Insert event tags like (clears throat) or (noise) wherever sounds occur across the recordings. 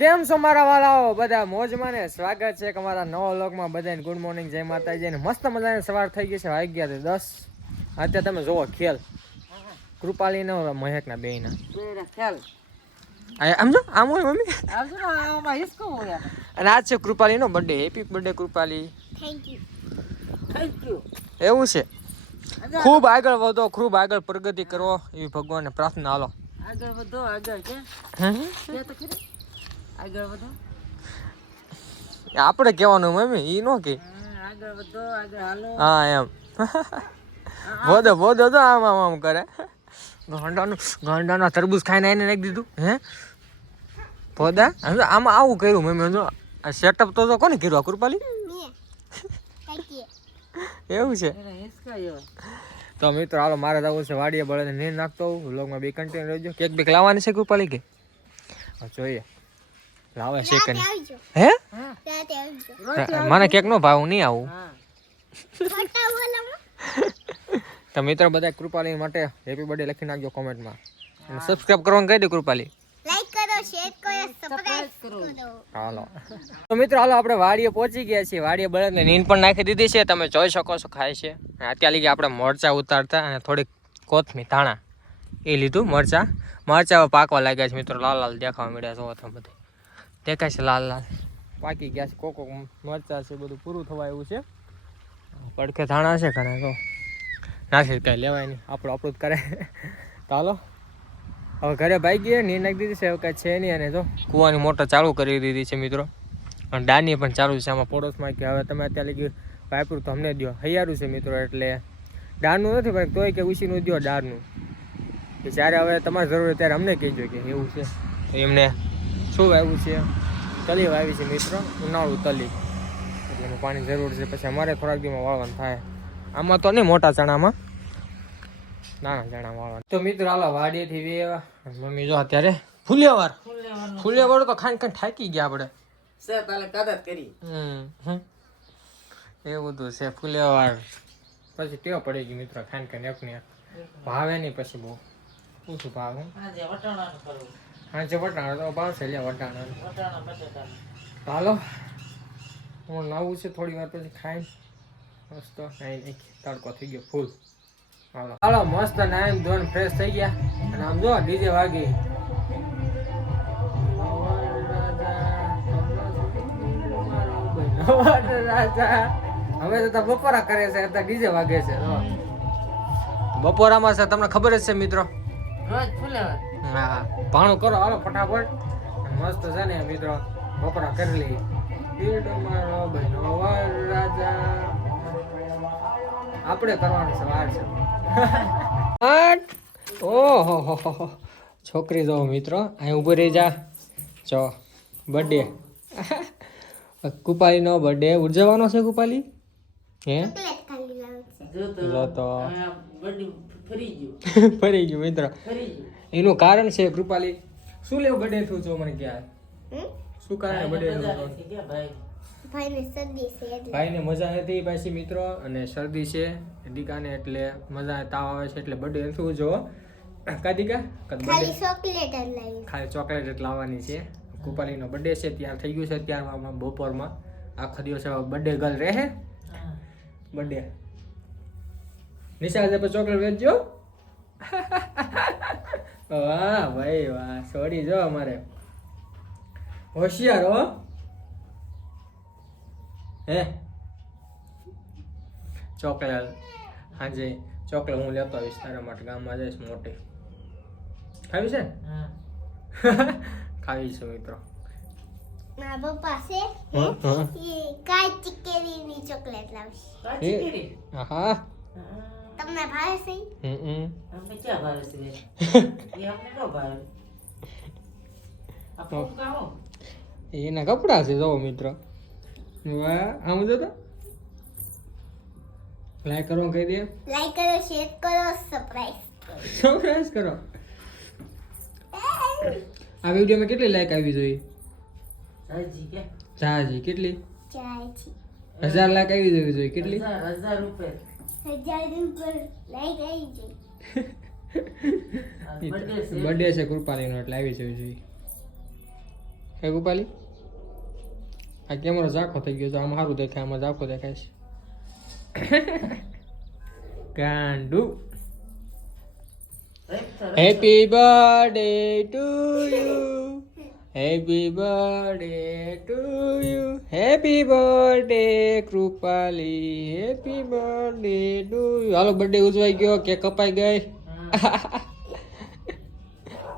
કેમ છો મારા વાલાઓ? બધા મોજમાં ને સ્વાગત છે કે અમારા નવા વ્લોગમાં. બધાને ગુડ મોર્નિંગ જય માતાજી. ને મસ્ત મજાની સવાર થઈ ગઈ છે. વાગ્યા છે દસ. અત્યારે તમે જોવો ખેલ કૃપાલી ને ઓલા મહેકના બેયના. આમ જો આમ હોય મમ્મી? અને આજ છે કૃપાલીનો બર્થડે હેપી બર્થડે કૃપાલી. એવું છે. ખૂબ આગળ વધો ખૂબ આગળ પ્રગતિ કરો. એવી ભગવાનને પ્રાર્થના હાલો. આગળ વધો આગળ કે? આગળ વધો. આપણે કહેવાનું મમ્મી ઈ નો કે. આગળ વધો આગળ હાલો. હા એમ. વધો વધો તો આમ આમ આમ કરે. ગાંડાનું ગાંડાના તરબૂચ ખાઈને એને નાખી દીધું હે? પોદા આમ આમાં આવું કર્યું મમ્મી જો આ સેટઅપ તો કોને કર્યું આ કૃપાલી? એવું છે. તો મિત્રો હાલો મારે જવું છે વાડીએ બળદને નીર નાખતો હોઉં વ્લોગમાં બે કન્ટિન્યુ રહેજો. કેક બેક લાવવાની છે કૃપાલી કે? જોઈએ. લાવે છે કે હે? મને કેક નો ભાવ નહીં આવું. (laughs) તો મિત્રો બધા કૃપાલી માટે હેપી બર્થડે લખી નાખજો કોમેન્ટમાં અને સબસ્ક્રાઇબ કરવાનું કહી દે કૃપાલી. હાલો. તો મિત્રો હાલો આપણે વાડીએ પહોંચી ગયા છીએ. વાડીએ બળદને નીંદ પણ નાખી દીધી છે. તમે જોઈ શકો છો ખાય છે. અત્યારે લગી આપણે મરચા ઉતારતા અને થોડીક કોથમી ધાણા. એ લીધું મરચા. મરચા પાકવા લાગ્યા છે મિત્રો. લાલ લાલ દેખાવા મળ્યા છે. તમે બધે દેખાય છે લાલ લાલ. પાકી ગયા છે કોક કોક મરચા છે બધું પૂરું થવા એવું છે. પડખે ધાણા છે ઘણા તો નાખી કાંઈ લેવાય નહીં. આપણું આપણું જ કરે. તો હાલો. હવે ઘરે ભાઈ ગયા નીર નાખી દીધી છે હવે કાંઈ છે નહીં અને જો કૂવાની મોટર ચાલુ કરી દીધી છે મિત્રો. અને ડાની પણ ચાલુ છે આમાં પડોશમાં કે હવે તમે અત્યારે ગયું વાપરું તો અમને દો હૈયારું છે મિત્રો એટલે ડાળનું નથી પણ તોય કે ઉછીનું દો ડાળનું કે જ્યારે હવે તમારે જરૂર હોય ત્યારે અમને કહેજો કે એવું છે. એમને શું વાવ્યું છે? તલી વાવી છે મિત્રો. ઉનાળુ તલી. એટલે એનું પાણી જરૂર છે. પછી અમારે થોડાક દીમાં વાવન થાય. આમાં તો નહીં મોટા ચણામાં. નાના ચણા વાળવાનું તો મિત્રો હાલો વાડીએથી વેવા મમ્મી જો અત્યારે ફૂલેવાર. ફૂલેવાર તો ખાઈને ખાઈને થાકી ગયા આપણે. છે તાલે કદાચ કરી. હમ. એવું બધું છે ફૂલેવાર. પછી ટેવ પડી ગઈ મિત્રો ખાઈને ખાઈને એકને ભાવે નહીં પછી બહુ. ઓછું ભાવે. વટાણાનું કરવું. હા જે વટાણા તો ભાવશે લે વટાણા. હાલો. હું લાવું છે થોડી વાર પછી ખાઈ. મસ્ત નાઈ નાખી તડકો થઈ ગયો ફૂલ. હાલો. હાલો મસ્ત નાઈન ધોન ફ્રેશ થઈ ગયા. અને આમ જો ડીજે વાગી. હવે તો બપોરા કરે છે અત્યારે ડીજે વાગે છે. બપોરામાં છે તમને ખબર જ છે મિત્રો? રોજ ફૂલેવા હા. ભાણું કરો હાલો ફટાફટ. મસ્ત છે ને મિત્રો. બપોરા કરી લઈએ પીડ મારો બહેનો વરરાજા આપણે કરવાની સવાર છે. આઠ ઓહો હો હો હો. છોકરી જો મિત્રો અહીં ઊભી રહી જા. જો બર્થડે કુપાલીનો બર્થડે ઉજવવાનો છે કુપાલી? હે? જો તો જો તો. હવે આ બડી ફરી ગયું. (laughs) ફરી ગયું મિત્ર. એનું કારણ છે કૃપાલી શું લેવું બર્થડે થયું છો મને ક્યાં? શું કારણે થયું ભાઈ? ભાઈને મજા નથી પાછી મિત્રો અને શરદી છે દીકાને એટલે મજા તાવ આવે છે એટલે બર્થડે નથી જો. કા દીકા? ચોકલેટ ખાલી ચોકલેટ જ લાવવાની છે. કૃપાલીનો બર્થડે છે ત્યાં થઈ ગયું છે ત્યારમાં બપોરમાં. આખો દિવસ બર્થડે ગર્લ રહે. બર્થડે નિશા આજે ચોકલેટ વેચજો. (laughs) વાહ ભાઈ વાહ સોરી જો અમારે. હોશિયાર હો. હે? ચોકલેટ હાજે ચોકલેટ હું લેતો આવીશ તારા માટે ગામમાં જઈશ મોટી. ખાવી છે? હા. (laughs) ખાવી છે મિત્રો. મારા પપ્પા છે કાચી કેરીની ચોકલેટ લાવશે. કાચી કેરી? હા. હા. તમને ભાવે છે? હમ હમ અમને ક્યાં ભાવે છે એ અમને ન ભાવે. એના કપડા છે જો મિત્રો. વાહ આમ જો તો. લાઈક કરો કહી દે. લાઈક કરો શેર કરો સબસ્ક્રાઇબ સરપ્રાઈઝ કરો. આ વિડીયોમાં કેટલી લાઈક આવી જોઈએ? હજી કે? જાજી કેટલી? છે હજાર લાઈક આવી જવી જોઈએ કેટલી? હજાર હજાર રૂપિયા બર્થડે (laughs) છે. કૃપાલીનો એટલે આવી જવી જોઈએ. હે કૃપાલી? આ કેમેરો ઝાખો થઈ ગયો છે આમ સારું દેખાય આમાં ઝાખો દેખાય છે. (laughs) ગાંડુ. Happy birthday to you happy birthday to you happy birthday Krupali happy birthday to you hello birthday ઉજવાઈ ગયો. કે કપાઈ ગઈ?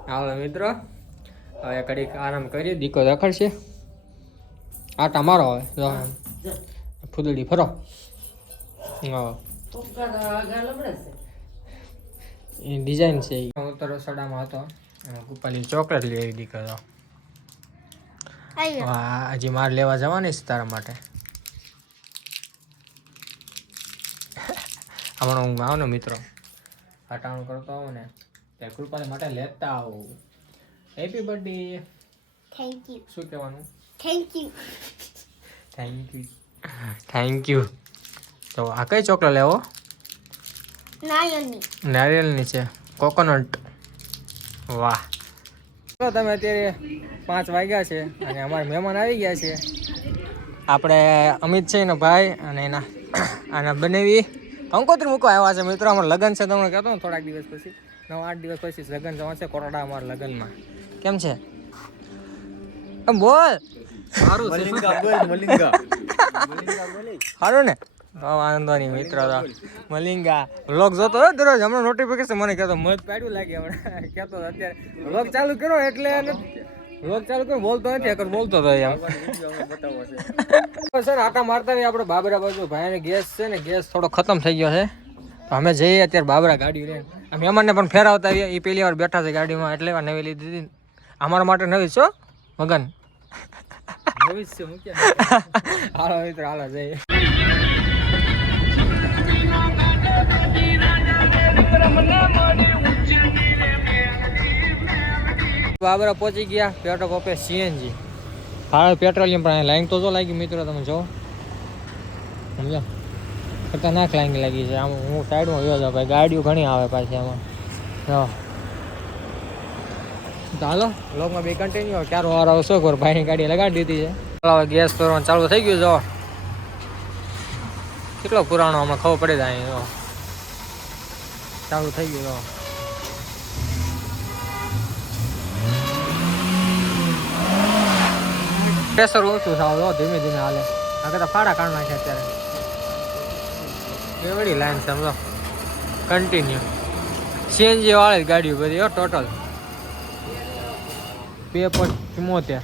હાલો મિત્રો. હવે કડીક આરામ કરીએ. દીકો રખડશે. આટા મારો હવે. ફૂદડી ફરો. હા. એ ડિઝાઇન છે હું તો રસોડામાં હતો. કૃપાલી ચોકલેટ લઈ દીકરો. હા હજી મારે લેવા જવાની છે તારા માટે. હમણાં હું આવું ને મિત્રો. હટાણું કરતો આવું ને ત્યારે કૃપાલી માટે લેતા આવું. હેપી બર્થડે થેન્ક યુ શું કહેવાનું? Thank you thank you thank you તો આ કઈ ચોકલેટ લેવો? નાયની નારિયેલની છે. કોકોનટ વાહ. તમે અત્યારે પાંચ વાગ્યા છે અને અમારા મહેમાન આવી ગયા છે. આપણે અમિત છે એનો ભાઈ અને એના (clears throat) આના બનેવી. કંકોત્રી મૂકવા આવ્યા છે મિત્રો. અમારે લગ્ન છે તમને કહેતો ને થોડાક દિવસ પછી. નવ આઠ દિવસ પછી લગ્ન જવા છે કોરોડા અમારા લગ્નમાં. કેમ છે? બોલ. સારું સારું (laughs) ને. વાંધો નહીં મિત્ર. તો મલિંગા વ્લોગ જોતો હોય દરરોજ હમણાં નોટિફિકેશન મને કહેતો મત પાડ્યું લાગે હમણાં. (laughs) કહેતો અત્યારે વ્લોગ ચાલુ કર્યો એટલે વ્લોગ ચાલુ કર્યો બોલતો નથી અગર બોલતો હતો એમ. (laughs) છે આટા મારતા નહીં આપણે બાબરા બાજુ ભાઈને ગેસ છે ને ગેસ થોડો ખતમ થઈ ગયો છે. તો અમે જઈએ અત્યારે બાબરા ગાડી લઈને. અમે મહેમાનને પણ ફેરાવતા આવીએ એ પહેલી વાર બેઠા છે ગાડીમાં એટલે નવી લીધી હતી. અમારા માટે નવી છો મગન. (laughs) હાલો મિત્ર હાલો જઈએ. બાબરા પહોંચી ગયા, પેટ્રોલ પંપે સીએનજી. હા પેટ્રોલિયમ પણ લાઈન તો જો લાગી મિત્રો તમે જો સમજો? ખતરનાક લાઈન લાગી છે. આમ હું સાઈડમાં ગયો છું ભાઈ ગાડીઓ ઘણી આવે પાછી આમાં. જો. ચાલો લોકમાં બે કન્ટિન્યુ ક્યારે વાર આવશો એકવાર ભાઈની ગાડી લગાડી દીધી છે. ચાલો ગેસ કરવાનું ચાલુ થઈ ગયું જો. કેટલો પુરાણો આમાં ખબર પડે જાય ચાલુ થઈ ગયું પ્રેશર ઓછું થાવ ધીમે ધીમે હાલે. આ કદાચ ફાડા કાઢ નાખે અત્યારે. એવડી લાઈન સમજો કન્ટિન્યુ સીએનજી વાળી જ ગાડીઓ બધી, હો ટોટલ બે પોઈન્ટ ચુમ્મોતેર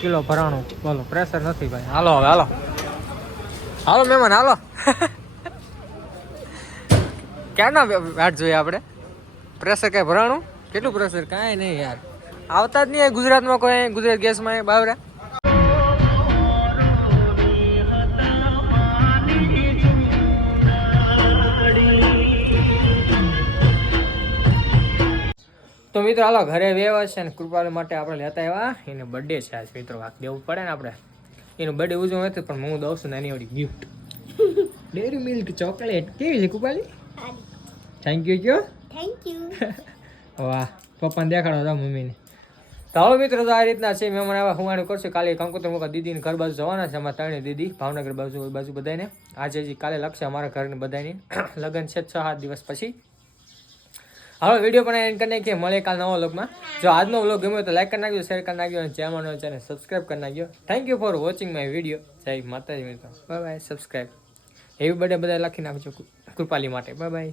કિલો ભરાણું. બોલો પ્રેશર નથી ભાઈ. હાલો હવે, હાલો. હાલો, મહેમાન, હાલો. (laughs) ક્યારના વાટ જોઈએ આપણે? પ્રેશર કાંઈ ભરાણું? કેટલું પ્રેશર? કાંઈ નહીં યાર. આવતા જ નહીં ગુજરાતમાં કોઈ ગુજરાત ગેસમાં બાવરા? તો મિત્રો, હાલો, ઘરે વેવા છે ને કૃપાલી માટે આપણે લેતા આવ્યા. એને બર્થડે છે આજ, મિત્રો. વાત દેવું પડે ને આપણે. એનો બર્થડે ઉજવો નથી પણ હું દઉં છું નાની એવડી ગિફ્ટ ડેરી મિલ્ક ચોકલેટ કેવી છે, કૃપાલી? થેન્ક યુ કયો થેન્ક યુ વાહ પપ્પાને દેખાડો હતા મમ્મીને. તો હવે મિત્રો તો આ રીતના છે મહેમાન હું હુવાણી કરશું. કાલે કંકોતર મુકા દીદીને ઘર બાજુ જવાના છે અમારા ત્રણે દીદી ભાવનગર બાજુ એ બાજુ બધાને આજે હજી કાલે લખશે અમારા ઘરને બધાની (clears throat) લગ્ન છે છ સાત દિવસ પછી. હવે વીડિયો પણ એન્ડ કરી નાખીએ મળે કાલ નવો વ્લોગમાં. જો આજનો વ્લોગ ગમ્યો તો લાઈક કરી નાખજો શેર કરી નાખજો અને ચેનલ ચેનલ સબસ્ક્રાઈબ કરી નાખજો. Thank you for watching my video જય માતાજી મિત્રો. બાય બાય સબસ્ક્રાઈબ એવી બર્થડે બધા લખી નાખજો કૃપાલી માટે. Bye bye